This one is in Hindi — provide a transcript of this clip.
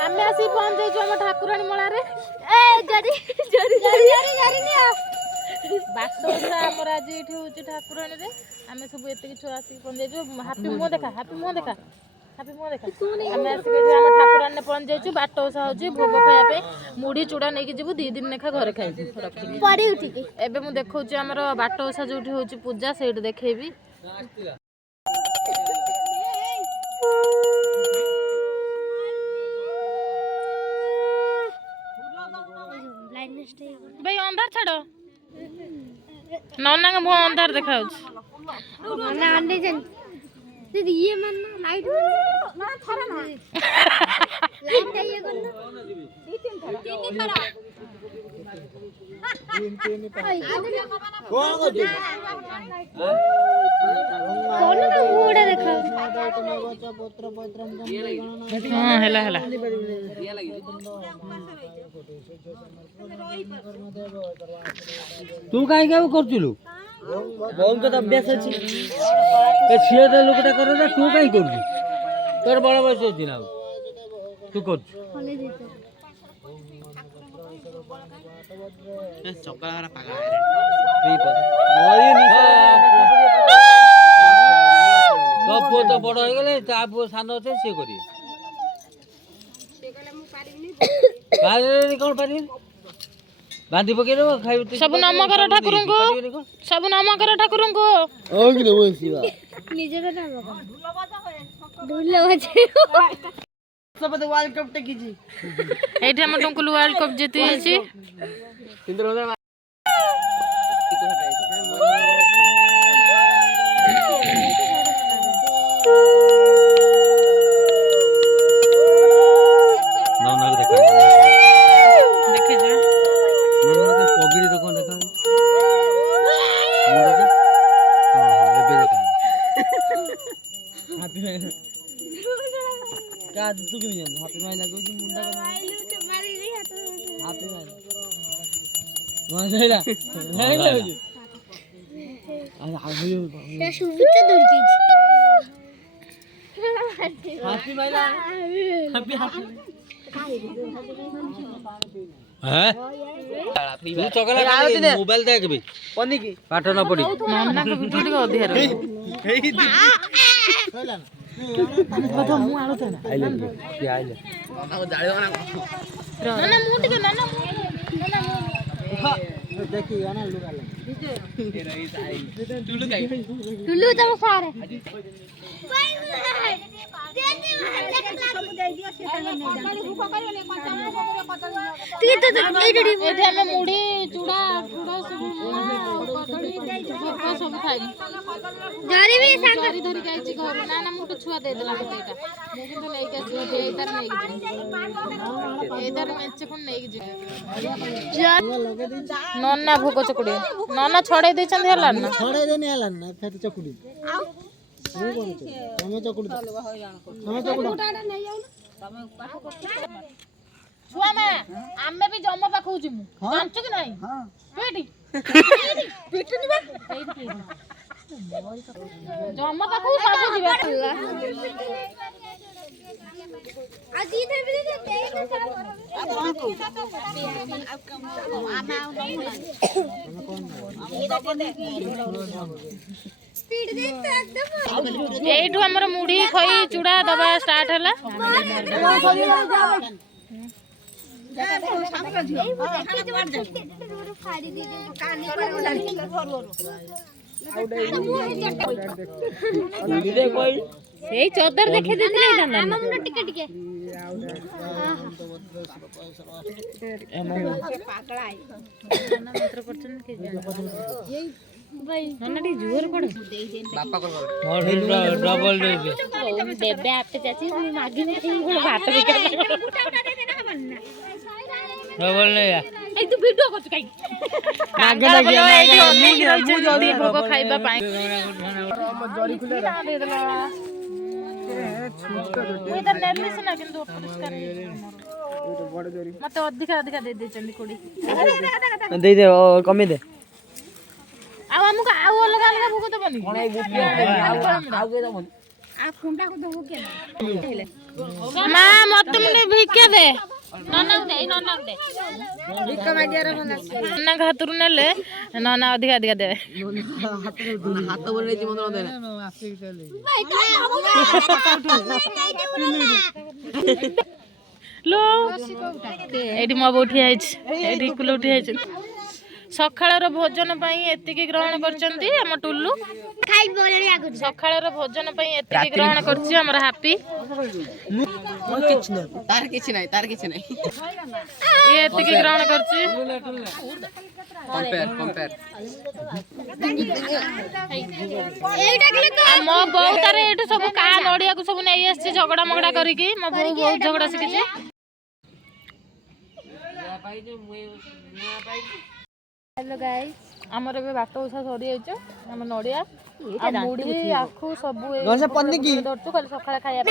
आमे आसी पहुंच जाइछु हम ठाकुराणी मेला रे बाटोसा हमर आज एठी होची ठाकुराणी रे आमे सब एते कि छुआ आसी पहुंच जाइछु हैप्पी मुंह देखा आमे आसी के हम ठाकुराणी ने पहुंच जाइछु बाटोसा होची भोग खाया पे मुड़ी चूड़ा नै कि जेबु 2 दिन नेखा घरे खाइबु रखी पड़ी उठी एबे मु देखौची हमर बाटोसा जोठी होची पूजा सेठ देखेबी भाई अंधार छाड़ो नन्ना का मुंह अंधार देखा नन्ना अंडे जन दीदी ये मन लाइट ना थरा ना लाइट ये कर ना तीन थरा कौन तो मुड़ा देखा हां हला हला तू काय काय करचुलु बोन का अभ्यास अछि ए छिया दे लोकटा करे ना तू काय करु तोर बड़ बयस अछि ना तू कर ए चक्कर पागल फ्री पर मोरी निसा गपो तो बड़ हो गेले ता पो सानो छै से करी से कहले मु पारिबिनी पारे कोन पारि बांधी पकेरो खाइ सब नाम कर ठाकुर को सब नाम कर ठाकुर को ओ कि रे बसिबा निजे रे नाम ढोल बजे सब तो वर्ल्ड कप टे कीजी एठी हम टंकुल वर्ल्ड कप जीती छी तू क्यों जान हैप्पी माई लागो जी मुंडा का माइलू तो मारी रे हैप्पी माई वहां जाइला नहीं लागो जी आ ये सुबित दूर की हैप्पी माई ला हैप्पी हैं तू चकला मोबाइल देख बे पन्नी की पाठ न पड़ी नन्ना को वीडियो टिक अधेर कहला ना कथा मु आलो त ना आइले के आइले आ जाळियो ना नन्ना मु टिक नन्ना देखि आना लुगा ले टुल्लू तम सारे एठे हम मुड़ी चूड़ा चूड़ा सब खाई जरी भी जरी धरि जाई छी घर ना ना मुटु छुआ दे देला मते एटा मु किंतु नै के छी इधर नै के इधर मेचे कोन नै के नन्ना भोग चकुड़ी नन्ना छड़े दे छन हला ना छड़े दे नै हला ना फेर चकुड़ी मु कोन छ हम चकुड़ी हम चकुड़ी उठाडा नै आउ ना छुआ में आमे भी जम्मा पाखौ जिमु जानछु कि नहीं हां पेटी पेटी निबा जम्मा पाखौ साबु जिबा आज इधर भी दे एठू हमर मुड़ी खई चूड़ा दबा स्टार्ट हला ए चौदर देखे दे ना ना हम टिके टिके पाकड़ा आई ना मंत्र करछन के भाई नन्ना जोर पड़ बापा को मोर डबल दे देबे आपे चाची मागी में भात भी कर डबल ले ए तू वीडियो कर काई मागे मु जल्दी भोग खाइबा पाई जरी खुले दे देला इधर नेली सुना किंतु पुरस्कार मते अधिक अधिक दे दे चंदी कोडी दे दे कमी दे आ हमका आ अलग अलग भोग दबनी कोन ए बुटी आ के दबनी आ फुंडा को दबो के मां मत मुने भिके दे ନେଲେ ନନାଙ୍କ ହାତରୁ ନେଲେ ନନା ଅଧିକା ଅଧିକା ଦେବେ। ହାତ ବଳେ ନେଇଛି ମତେ ନଦେଲେ। लो एठी मो बोठी आइछ एठी कुलो उठी आइछ सखाळर भोजन पई एतिकी ग्रहण करचंती हम टुल्लू खाई बोलणी आगु सखाळर भोजन पई एतिकी ग्रहण करची हमर हैप्पी तार किछि नाही ये एतिकी ग्रहण करची कंपेयर एटा क्लिक मो बहु तारे एठु सब का नडिया को सब नै आछी झगड़ा मगड़ा करिकी मो बहु बहुत झगड़ा सिकिछि। हेलो गाइस हमर बे बाटो उसा सरी आइछ हम नडिया आ मुडी आखु सब ए घर से पन्नी की दरतु खाली सखाळे खाया